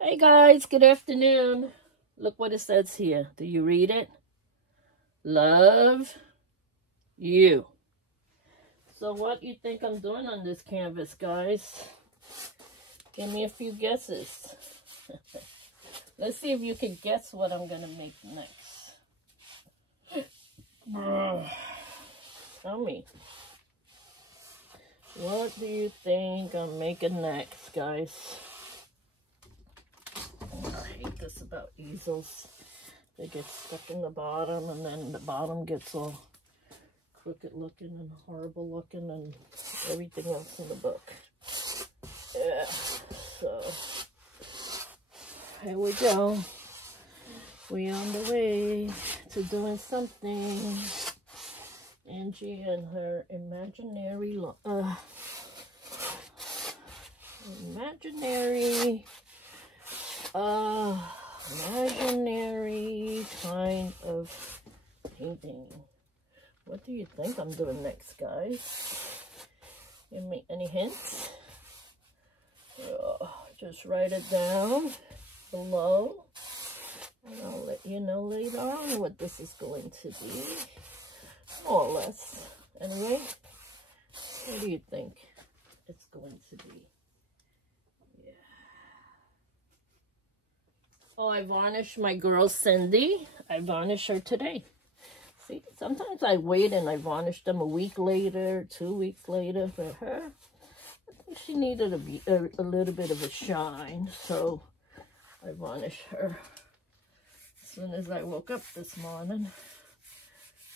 Hey guys, good afternoon. Look what it says here. Do you read it? Love you. So what do you think I'm doing on this canvas, guys? Give me a few guesses. Let's see if you can guess what I'm going to make next. Tell me. What do you think I'm making next, guys? I hate this about easels. They get stuck in the bottom, and then the bottom gets all crooked looking and horrible looking and everything else in the book. Yeah, so here we go. We on the way to doing something. Angie and her imaginary kind of painting. What do you think I'm doing next, guys? Give me any hints? Just write it down below, and I'll let you know later on what this is going to be, more or less. Anyway, what do you think it's going to be? Yeah. Oh, I varnished my girl Cindy. I varnished her today. See, sometimes I wait and I varnish them a week later, 2 weeks later. For her, I think she needed a little bit of a shine, so I varnished her as soon as I woke up this morning.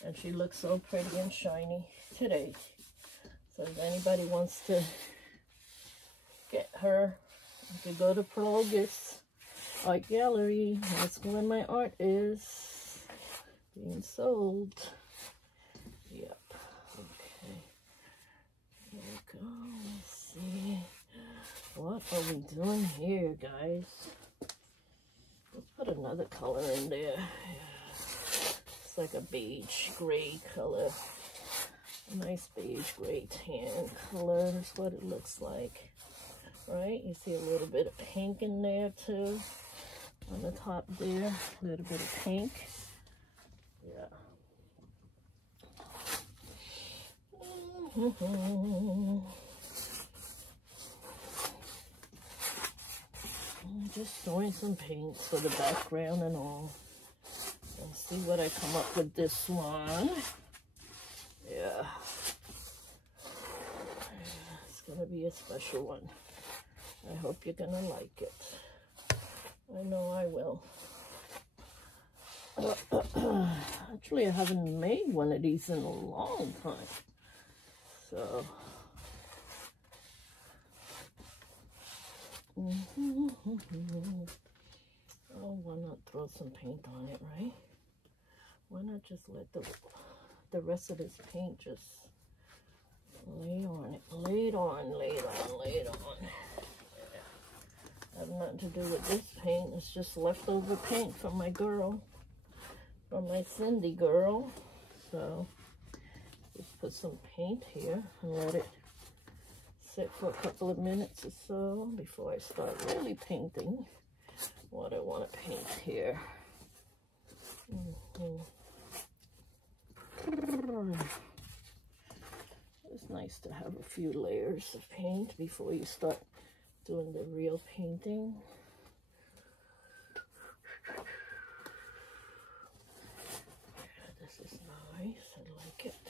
And she looks so pretty and shiny today. So if anybody wants to get her, you can go to Precautions Art Gallery. That's where my art is being sold. Yep. Okay. Here we go. Let's see. What are we doing here, guys? Let's put another color in there. Yeah. It's like a beige gray color. A nice beige gray tan color. That's what it looks like. Right? You see a little bit of pink in there too. On the top there. A little bit of pink. Yeah. Just throwing some paints for the background and all. Let's see what I come up with this one. Yeah. It's gonna be a special one. I hope you're gonna like it. I know I will. Actually, I haven't made one of these in a long time. So. Oh, why not throw some paint on it, right? Why not just let the rest of this paint just lay on it? Lay it on, lay it on, lay it on. Yeah. Have nothing to do with this paint. It's just leftover paint from my girl. From my Cindy girl. So, just put some paint here and let it sit for a couple of minutes or so before I start really painting what I want to paint here. It's nice to have a few layers of paint before you start doing the real painting. Yeah, this is nice. I like it.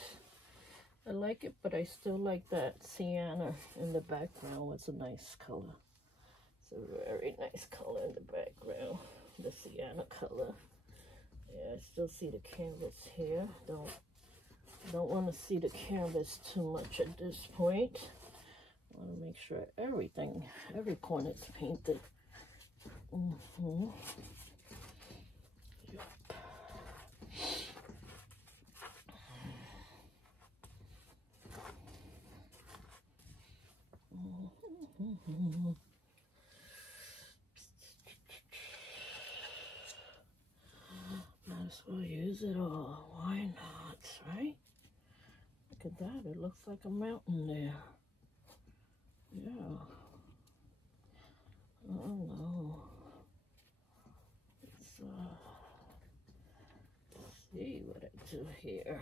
I like it, but I still like that sienna in the background. It's a nice color. It's a very nice color in the background. The sienna color. Yeah, I still see the canvas here. Don't want to see the canvas too much at this point. I want to make sure every corner is painted. Yep. Might as well use it all. Why not, right? Look at that. It looks like a mountain there. Yeah. Oh no. do here?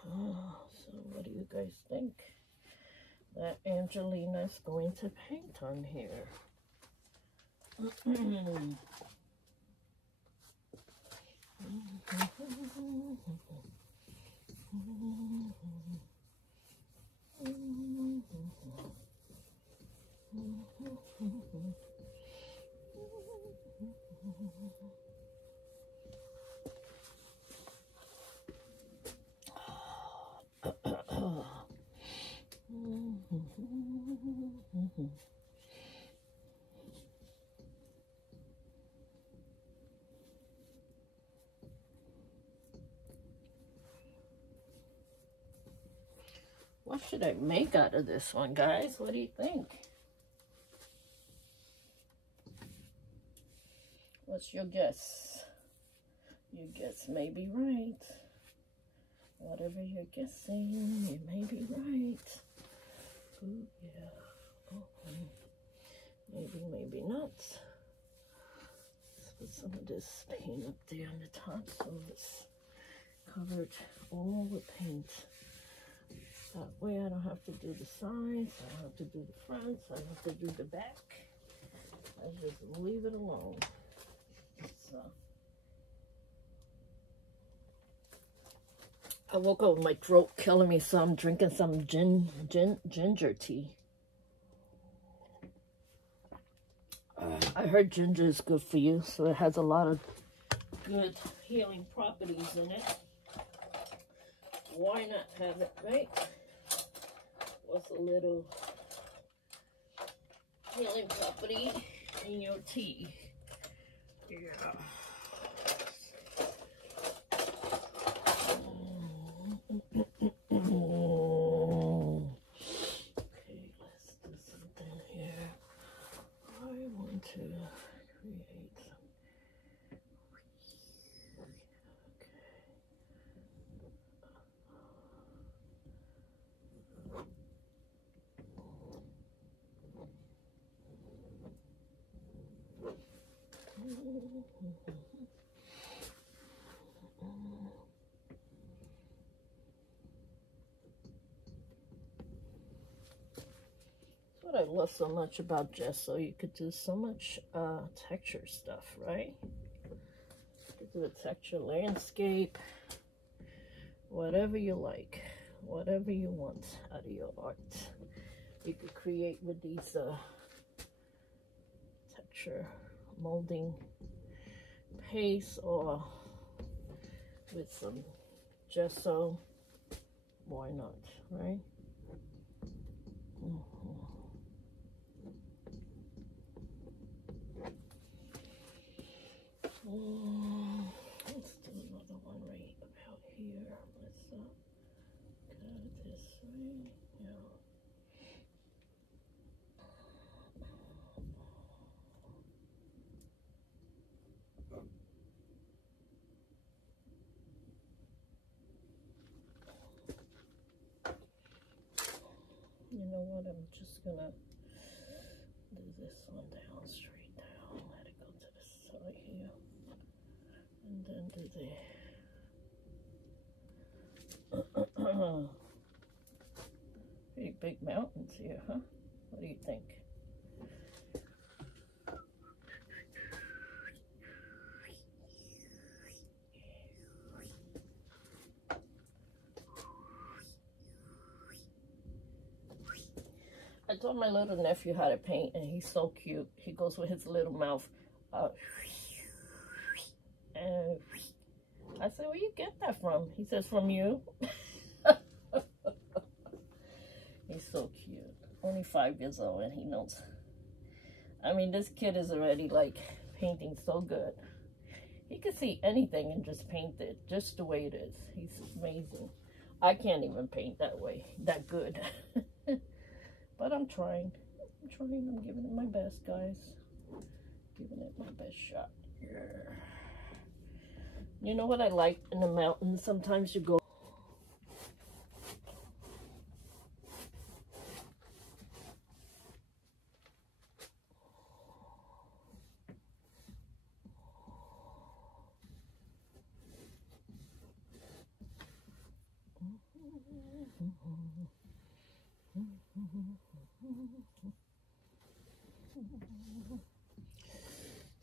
So what do you guys think that Angelina's going to paint on here? What should I make out of this one, guys? What do you think? What's your guess? Your guess may be right. Whatever you're guessing, you may be right. Ooh, yeah. Oh, maybe, maybe not. Let's put some of this paint up there on the top so it's covered all with paint. That way I don't have to do the sides, I don't have to do the fronts, I don't have to do the back. I just leave it alone. So I woke up with my throat killing me, so I'm drinking some ginger tea. I heard ginger is good for you, so it has a lot of good healing properties in it. Why not have it, right? What's a little healing property in your tea? Yeah. Okay, let's do something here. I want to create some. What I love so much about Gesso, you could do so much texture stuff, right? You could do a texture landscape, whatever you like, whatever you want out of your art. You could create with these texture molding paste or with some gesso. Why not, right? Let's do another one right about here. Let's go this way. Yeah. You know what? I'm just gonna do this one down, straight down. Let it go to the side here. And then do the pretty big mountains here, huh? What do you think? I told my little nephew how to paint, and he's so cute. He goes with his little mouth. And I said, where you get that from? He says, from you. He's so cute. Only 5 years old, and he knows. I mean, this kid is already, like, painting so good. He can see anything and just paint it just the way it is. He's amazing. I can't even paint that way, that good. But I'm trying. I'm giving it my best, guys. Giving it my best shot. Yeah. You know what I like in the mountains? Sometimes you go.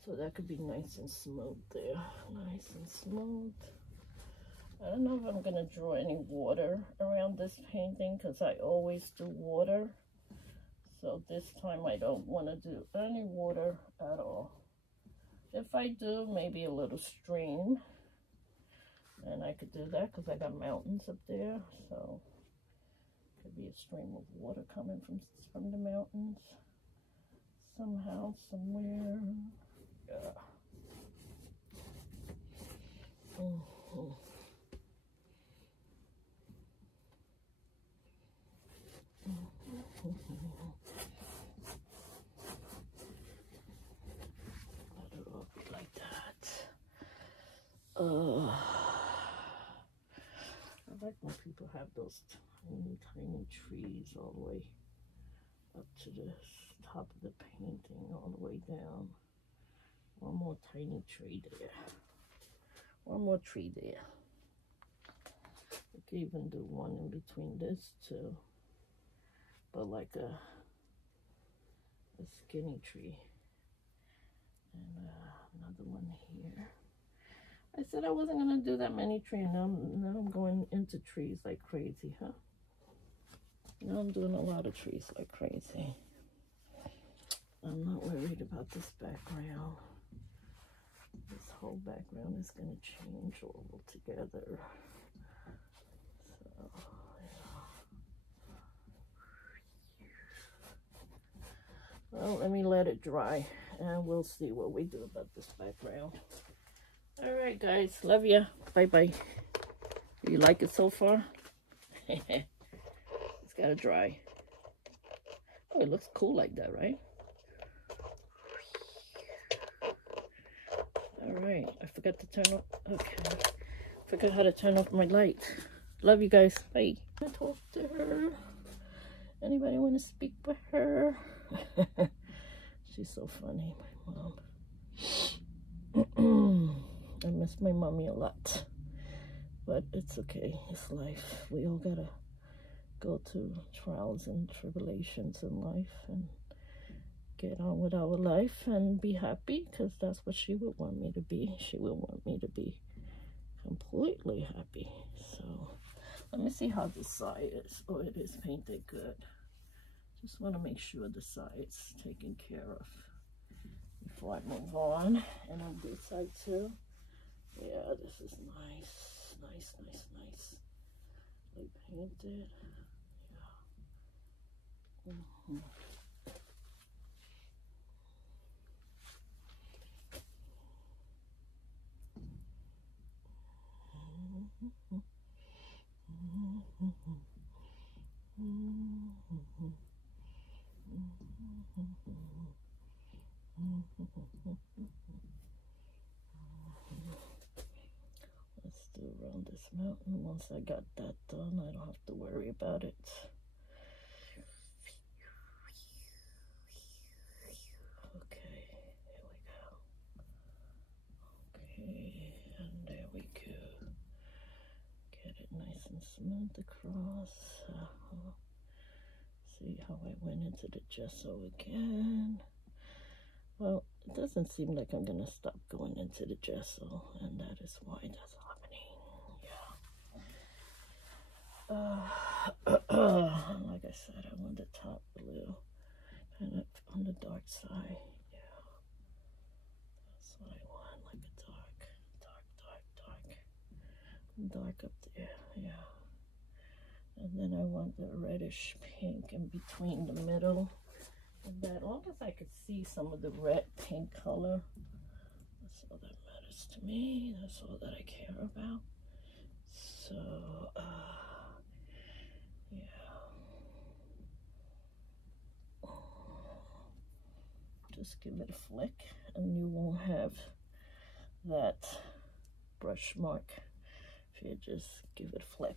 So that could be nice and smooth there. Nice and smooth. I don't know if I'm going to draw any water around this painting because I always do water. So this time I don't want to do any water at all. If I do, maybe a little stream. And I could do that because I got mountains up there. So could be a stream of water coming from the mountains. Somehow, somewhere. Yeah. Let it all be like that. I like when people have those tiny, tiny trees all the way up to the top of the painting, all the way down. One more tiny tree there. One more tree there. We could even do one in between this two, but like a skinny tree. And another one here. I said I wasn't gonna do that many trees. Now I'm going into trees like crazy, huh? Now I'm doing a lot of trees like crazy. I'm not worried about this background. This whole background is going to change all together. So, yeah. Well, let me let it dry, and we'll see what we do about this background. All right, guys. Love ya. Bye-bye. You like it so far? It's got to dry. Oh, it looks cool like that, right? Alright, I forgot to turn off. Okay. Forgot how to turn off my light. Love you guys. Bye. I talk to her. Anybody want to speak with her? She's so funny, my mom. I miss my mommy a lot. But it's okay. It's life. We all gotta go through trials and tribulations in life and get on with our life and be happy, because that's what she would want me to be. She would want me to be completely happy. So let me see how this side is. Oh, it is painted good. Just want to make sure the side's taken care of before I move on. And on this side too. Yeah, this is nice. Nice, nice, nice. They painted. Yeah. Let's do around this mountain. Once I got that done, I don't have to worry about it. Okay, here we go. Okay, and there we go. Get it nice and smooth across. See how I went into the gesso again. Well, it doesn't seem like I'm gonna stop going into the gesso, and that is why that's happening. Yeah. Like I said, I want the top blue, kind of on the dark side. Yeah, that's what I want, like a dark up there. Yeah. And then I want the reddish pink in between the middle of that. As long as I could see some of the red pink color, that's all that matters to me. That's all that I care about. So, yeah. just give it a flick, and you won't have that brush mark if you just give it a flick.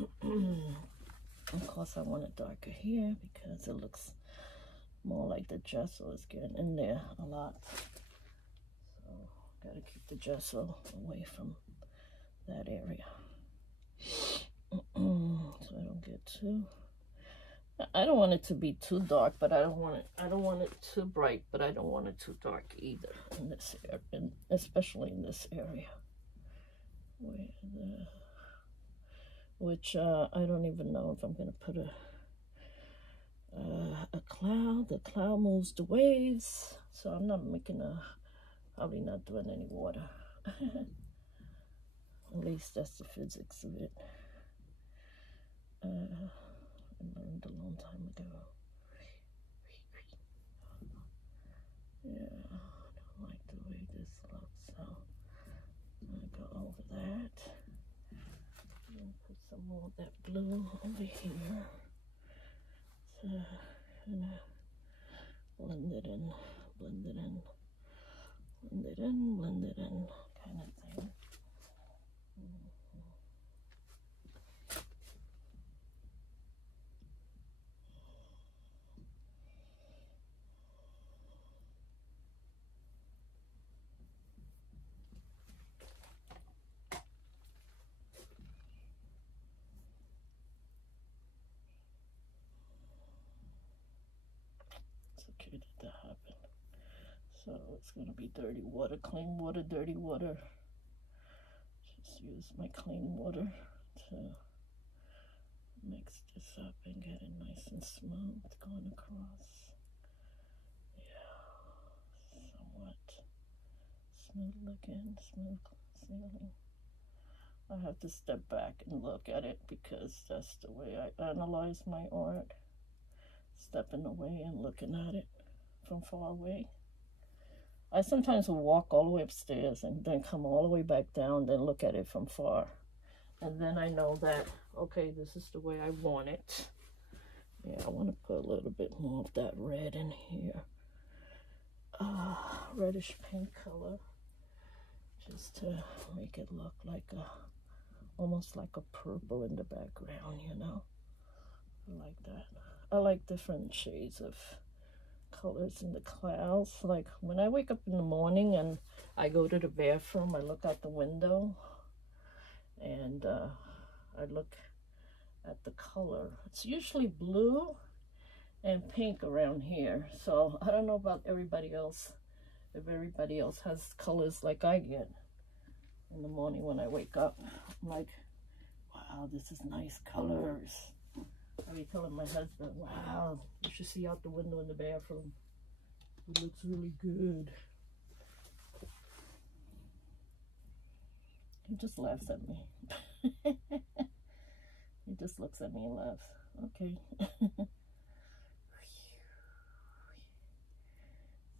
Okay. Of course, I want it darker here because it looks more like the gesso is getting in there a lot. So, gotta keep the gesso away from that area. So I don't get too... I don't want it to be too dark, but I don't want it too bright, but I don't want it too dark either in this area, especially in this area. Which I don't even know if I'm gonna put a cloud. The cloud moves the waves, so I'm not making probably not doing any water. At least that's the physics of it. I learned a long time ago. Yeah, I don't like the way this looks, so I'm gonna go over that. And put some more of that blue over here. So I'm gonna blend it in, blend it in, blend it in, blend it in, kind of thing. That happen. So it's going to be dirty water, clean water, dirty water. Just use my clean water to mix this up and get it nice and smooth going across. Yeah, somewhat smooth looking, smooth sailing. I have to step back and look at it because that's the way I analyze my art. Stepping away and looking at it from far away. I sometimes will walk all the way upstairs and then come all the way back down, then look at it from far. And then I know that, okay, this is the way I want it. Yeah, I want to put a little bit more of that red in here. Reddish pink color. Just to make it look like almost like a purple in the background, you know? I like that. I like different shades of colors in the clouds. Like when I wake up in the morning and I go to the bathroom, I look out the window and I look at the color. It's usually blue and pink around here. So I don't know about everybody else, if everybody else has colors like I get in the morning when I wake up. I'm like, wow, this is nice colors. I be telling my husband, wow, you should see out the window in the bathroom. It looks really good. He just laughs at me. He just looks at me and laughs. Okay.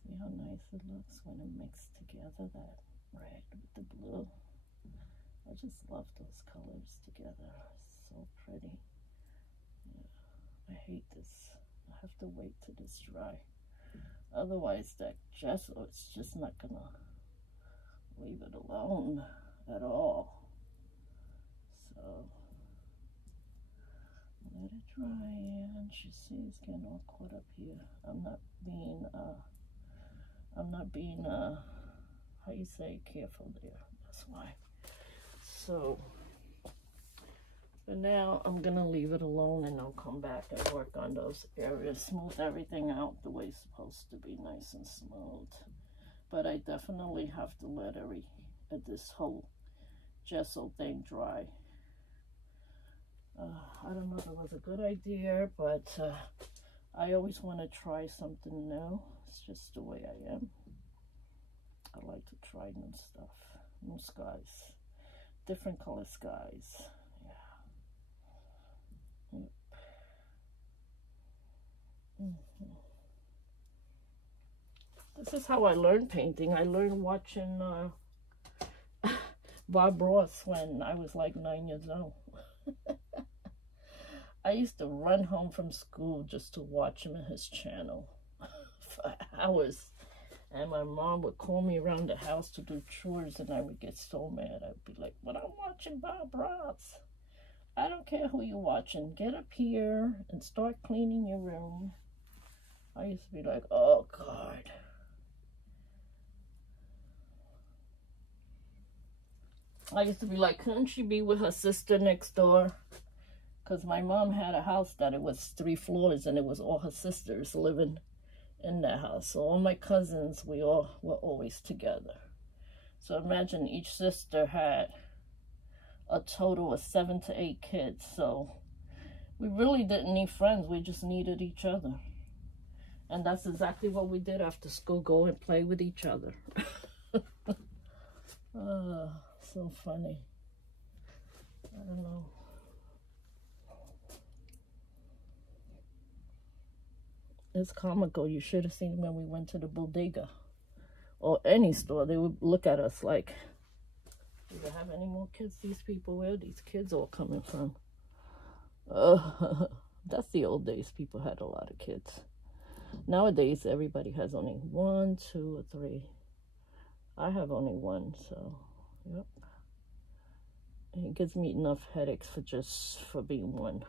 See how nice it looks when it mixed together, that red with the blue. I just love those colors together. It's so pretty. I hate this. I have to wait till this dry. Otherwise, that gesso, it's just not gonna leave it alone at all. So let it dry, and you see it's getting all caught up here. I'm not being how you say, careful there. That's why. So. But now I'm gonna leave it alone and I'll come back and work on those areas, smooth everything out the way it's supposed to be, nice and smooth. But I definitely have to let this whole gesso thing dry. I don't know if it was a good idea, but I always want to try something new. It's just the way I am. I like to try new stuff, new skies, different color skies. Yep. This is how I learned painting. I learned watching Bob Ross when I was like 9 years old. I used to run home from school just to watch him in his channel. for hours. And my mom would call me around the house to do chores, and I would get so mad. I'd be like, but I'm watching Bob Ross. I don't care who you're watching. Get up here and start cleaning your room. I used to be like, oh, God. I used to be like, couldn't she be with her sister next door? Because my mom had a house that it was 3 floors, and it was all her sisters living in that house. So all my cousins, we all were always together. So imagine each sister had a total of 7 to 8 kids. So we really didn't need friends. We just needed each other. And that's exactly what we did after school, go and play with each other. So funny. I don't know. It's comical. You should have seen when we went to the bodega or any store. They would look at us like, do they have any more kids? These people, where are these kids all coming from? That's the old days. People had a lot of kids. Nowadays, everybody has only 1, 2, or 3. I have only 1, so, yep. And it gives me enough headaches for being 1.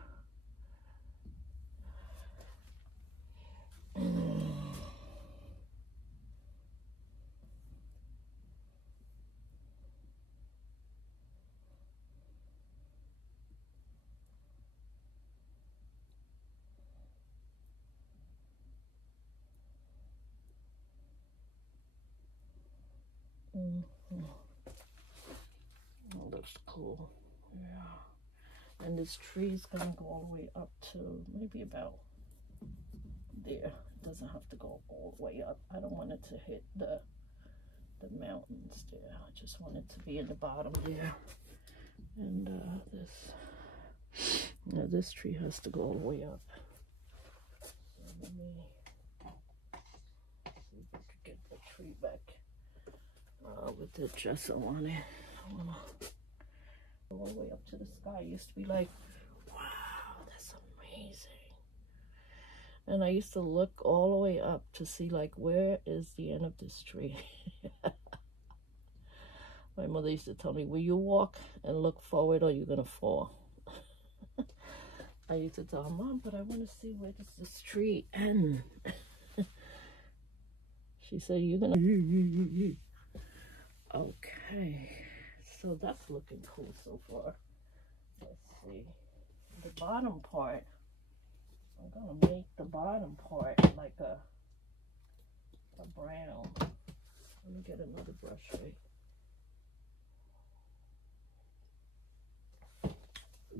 Oh, looks cool. Yeah. And this tree's gonna go all the way up to maybe about there. It doesn't have to go all the way up. I don't want it to hit the mountains there. I just want it to be in the bottom there. And this tree has to go all the way up. So let me see if I can get the tree back with the gesso on it. I want to go all the way up to the sky. I used to be like, wow, that's amazing. And I used to look all the way up to see, like, where is the end of this tree? My mother used to tell me, will you walk and look forward or you're going to fall? I used to tell her, Mom, but I want to see where does this tree end? She said, you're going to... Okay, so that's looking cool so far. Let's see. The bottom part, I'm going to make the bottom part like a brown. Let me get another brush,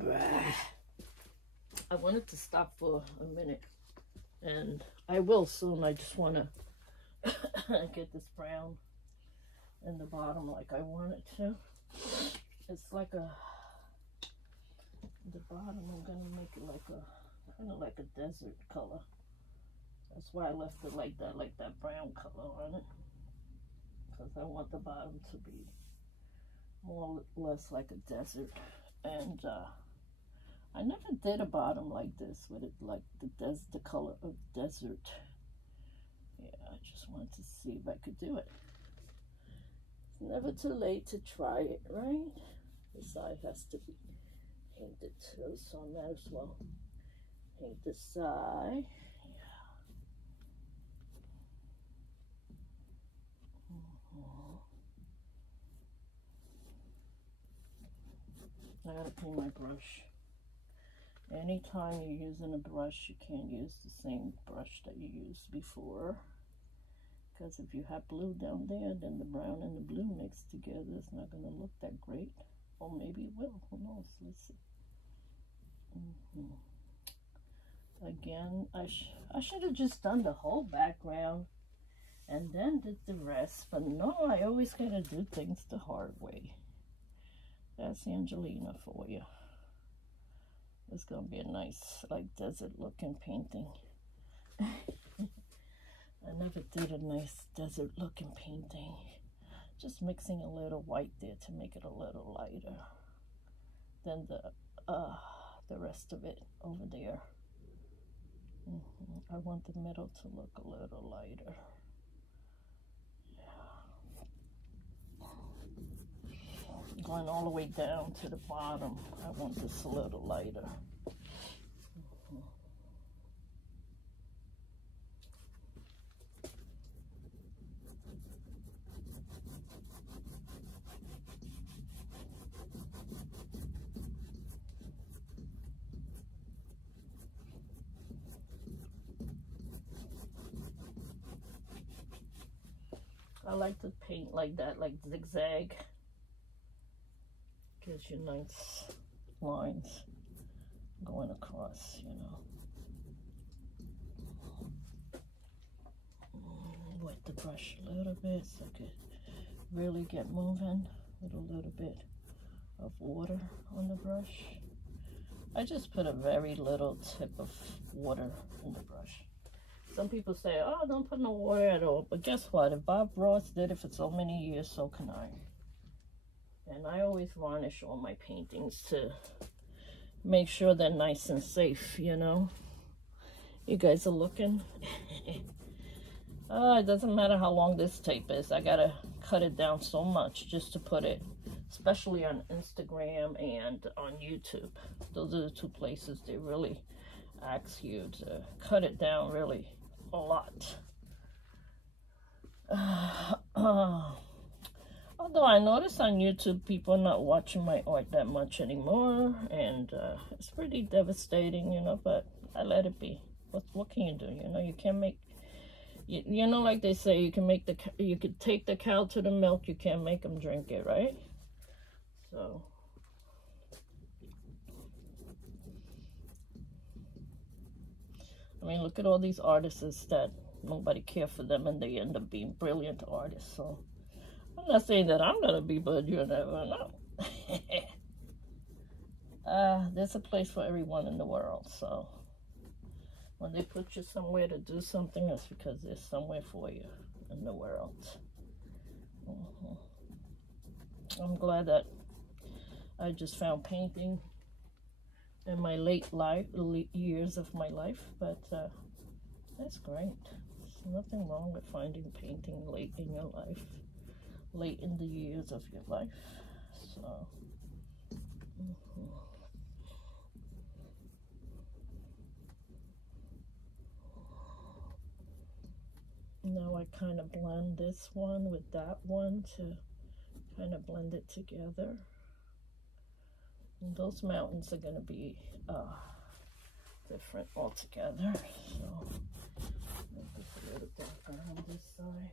right? I wanted to stop for a minute, and I will soon. I just want to get this brown in the bottom like I want it to. It's like the bottom, I'm going to make it like kind of like a desert color. That's why I left it like that brown color on it. Because I want the bottom to be more or less like a desert. And I never did a bottom like this with it like the color of desert. Yeah, I just wanted to see if I could do it. It's never too late to try it, right? The side has to be painted too, so I might as well paint the side. I gotta clean my brush. Anytime you're using a brush, you can't use the same brush that you used before. Because if you have blue down there, then the brown and the blue mixed together, it's not going to look that great. Or maybe it will. Who knows? Let's see. Again, I should have just done the whole background and then did the rest. But no, I always got to do things the hard way. That's Angelina for you. It's going to be a nice, like, desert-looking painting. I never did a nice desert-looking painting. Just mixing a little white there to make it a little lighter than the rest of it over there. I want the middle to look a little lighter. Going all the way down to the bottom, I want this a little lighter. I like to paint like that, like zigzag. Gives you nice lines going across, you know. Wet the brush a little bit so I could really get moving with a little bit of water on the brush. I just put a very little tip of water in the brush. Some people say, oh, don't put no water at all. But guess what? If Bob Ross did it for so many years, so can I. And I always varnish all my paintings to make sure they're nice and safe, you know. You guys are looking. It doesn't matter how long this tape is. I gotta cut it down so much just to put it, especially on Instagram and on YouTube. Those are the two places they really ask you to cut it down really a lot. Although I notice on YouTube people are not watching my art that much anymore, and it's pretty devastating, you know, but I let it be. What can you do? You know, you can't make, you know, like they say, you could take the cow to the milk, you can't make them drink it, right? So I mean, look at all these artists that nobody cares for them and they end up being brilliant artists. So I'm not saying that I'm gonna be, but you never know. There's a place for everyone in the world. So when they put you somewhere to do something, it's because there's somewhere for you in the world. I'm glad that I just found painting in my late years of my life, but that's great. There's nothing wrong with finding painting late in your life, late in the years of your life. So now I kind of blend this one with that one to kind of blend it together. And those mountains are going to be different altogether. So make this a little darker on this side.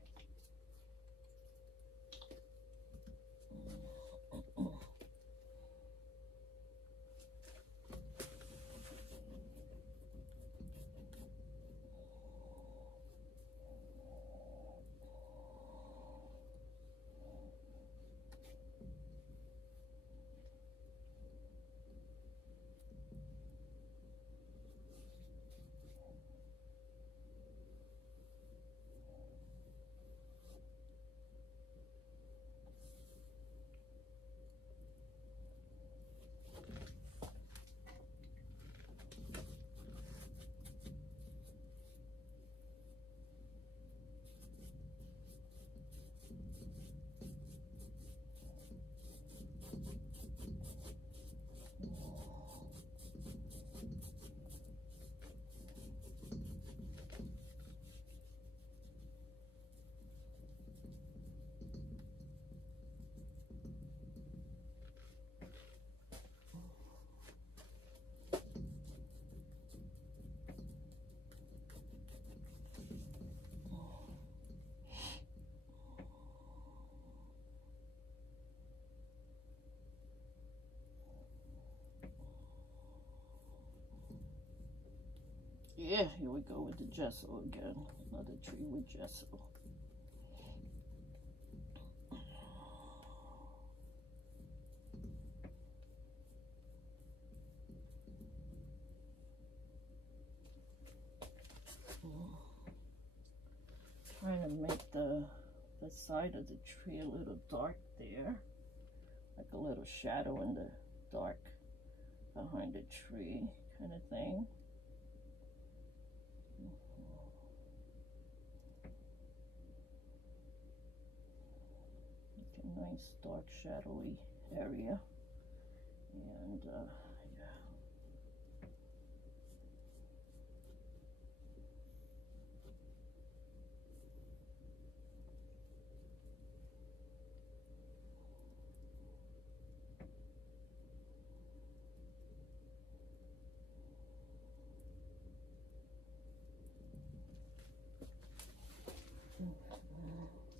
Yeah, here we go with the gesso again. Another tree with gesso. Trying to make the side of the tree a little dark there. Like a little shadow in the dark behind the tree kind of thing. nice dark shadowy area. And yeah.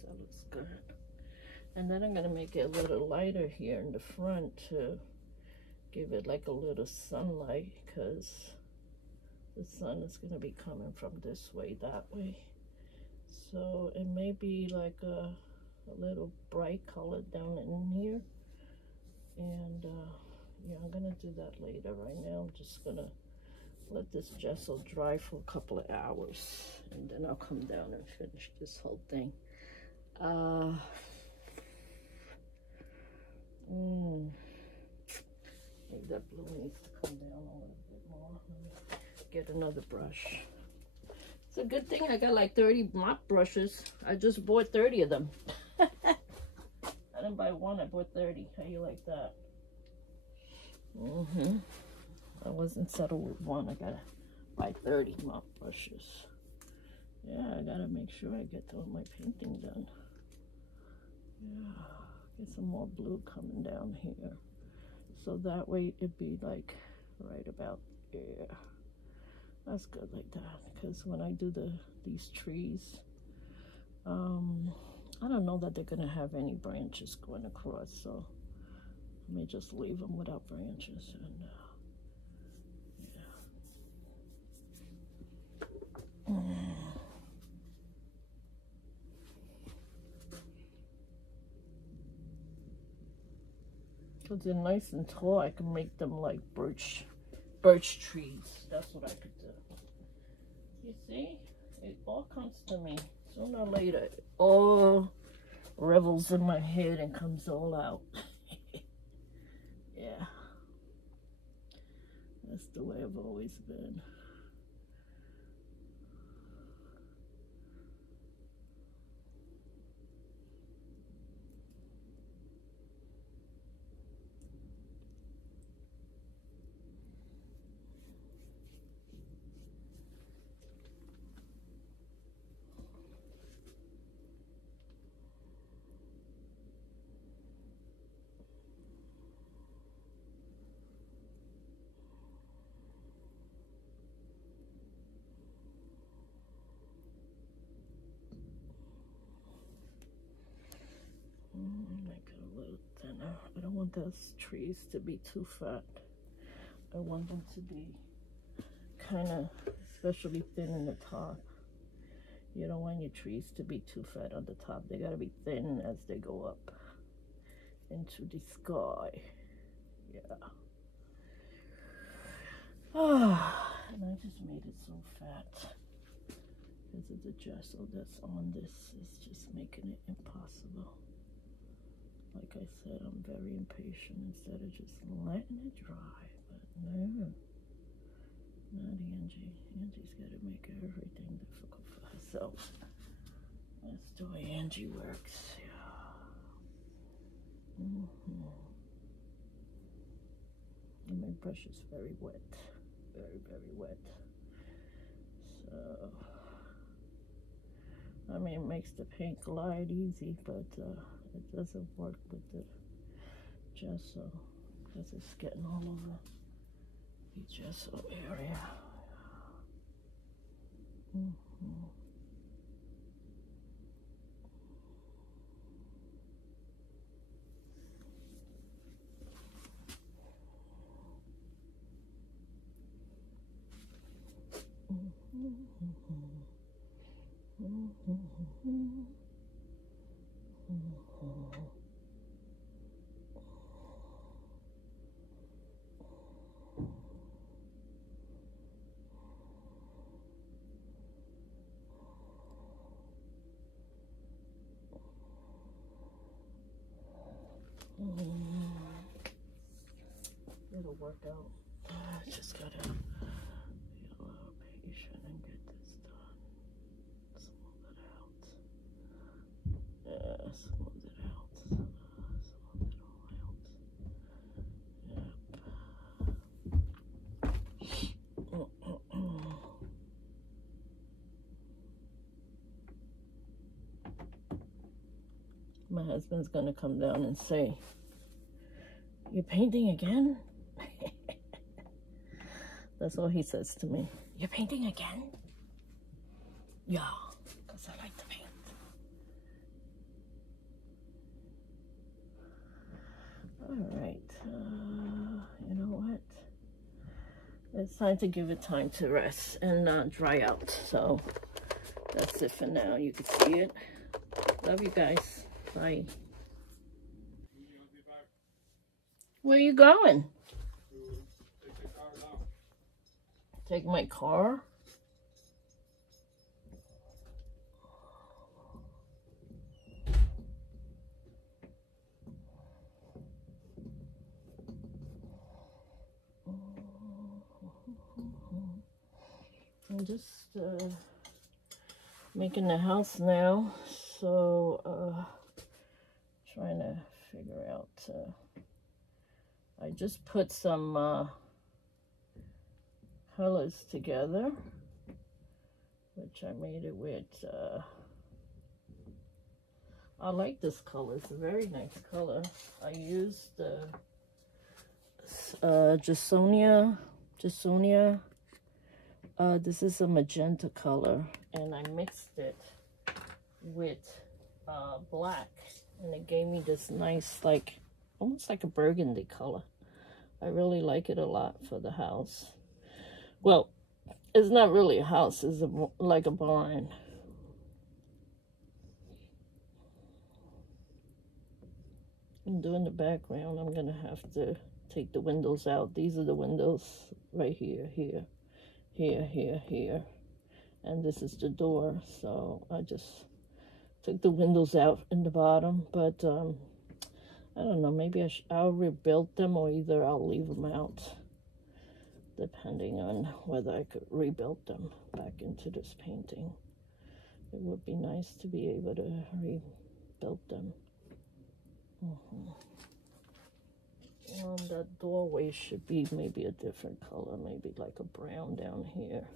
That looks good. And then I'm going to make it a little lighter here in the front to give it like a little sunlight, because the sun is going to be coming from this way, that way. So it may be like a little bright color down in here. And yeah, I'm going to do that later. Right now I'm just going to let this gesso dry for a couple of hours, and then I'll come down and finish this whole thing. Maybe that blue needs to come down a little bit more. Let me get another brush. It's a good thing I got like 30 mop brushes. I just bought 30 of them. I didn't buy one, I bought 30. How you like that? I wasn't settled with one. I gotta buy 30 mop brushes. Yeah, I gotta make sure I get all my painting done. Yeah, get some more blue coming down here. So that way it'd be like right about there. That's good like that, because when I do these trees, I don't know that they're gonna have any branches going across, so let me just leave them without branches. And because they're nice and tall, I can make them like birch trees. That's what I could do. You see, it all comes to me sooner or later. It all revels in my head and comes all out. Yeah, that's the way I've always been. Make it a little thinner. I don't want those trees to be too fat. I want them to be kind of, especially thin in the top. You don't want your trees to be too fat on the top. They gotta be thin as they go up into the sky. Yeah. And I just made it so fat because of the gesso that's on this. Is just making it impossible. Like I said, I'm very impatient instead of just letting it dry. But no, not Angie. Angie's got to make everything difficult for herself. That's the way Angie works. Yeah. And my brush is very wet. Very, very wet. So, I mean, it makes the paint glide easy, but it doesn't work with the gesso because it's getting all over the gesso area. It'll work out. I just gotta be a little patient and get this done. Smooth it out. Yeah, smooth it out. My husband's gonna come down and say, "You're painting again?" That's all he says to me. "You're painting again?" Yeah, because I like to paint. All right, you know what? It's time to give it time to rest and dry out. So that's it for now. You can see it. Love you guys. Bye. Where you going? Take the car down. Take my car? I'm just making the house now, so trying to figure out. I just put some colors together, which I made it with. I like this color. It's a very nice color. I used Gessonia. This is a magenta color, and I mixed it with black, and it gave me this nice, like, almost like a burgundy color. I really like it a lot for the house. Well, it's not really a house, it's like a barn. And doing the background, I'm gonna have to take the windows out. These are the windows right here, here, here, and this is the door. So I just took the windows out in the bottom, but I don't know, maybe I'll rebuild them, or either I'll leave them out, depending on whether I could rebuild them back into this painting. It would be nice to be able to rebuild them. That doorway should be maybe a different color, maybe like a brown down here.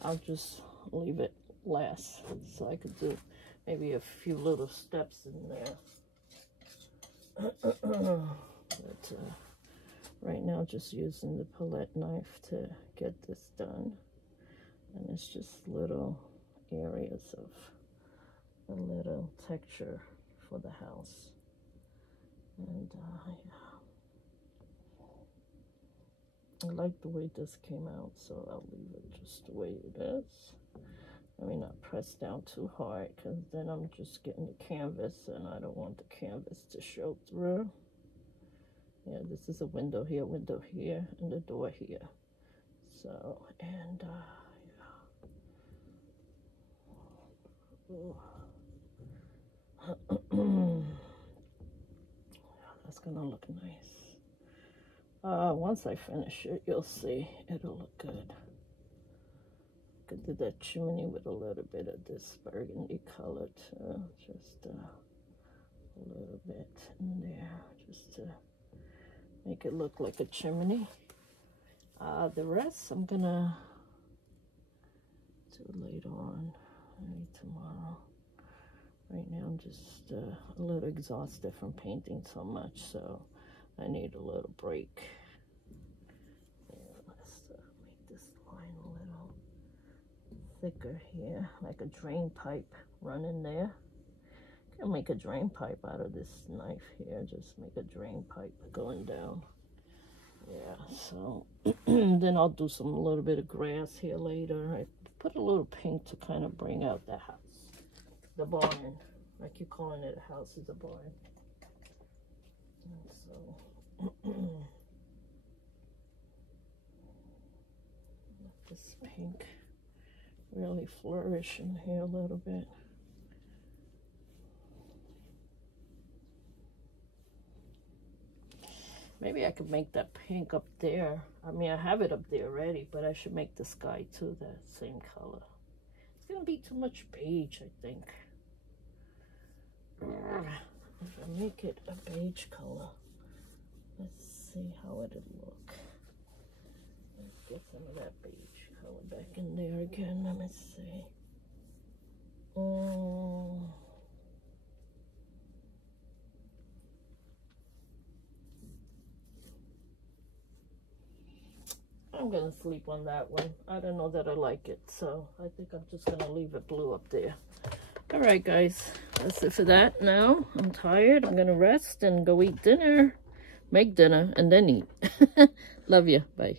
I'll just leave it last, so I could do maybe a few little steps in there. But right now, just using the palette knife to get this done. And it's just little areas of a little texture for the house. And yeah. I like the way this came out, so I'll leave it just the way it is. I mean, not press down too hard, because then I'm just getting the canvas, and I don't want the canvas to show through. Yeah, this is a window here, and the door here. So, and yeah. That's gonna look nice. Once I finish it, you'll see it'll look good. Could do that chimney with a little bit of this burgundy color too. Just a little bit in there, just to make it look like a chimney. The rest I'm gonna do later on, maybe tomorrow. Right now I'm just a little exhausted from painting so much, so I need a little break. Yeah, let's make this line a little thicker here, like a drain pipe running there. Can make a drain pipe out of this knife here. Just make a drain pipe going down. Yeah, so then I'll do a little bit of grass here later. I put a little pink to kind of bring out the house, the barn. I keep calling it a house, is a barn. And so let this pink really flourish in here a little bit. Maybe I could make that pink up there. I mean, I have it up there already, but I should make the sky too that same color. It's gonna be too much beige, I think. If I make it a beige color, let's see how it'll look. Let's get some of that beige color back in there again. Let me see. I'm gonna sleep on that one. I don't know that I like it, so I think I'm just gonna leave it blue up there. All right, guys, that's it for that. Now I'm tired. I'm gonna rest and go eat dinner, make dinner, and then eat. Love you. Bye.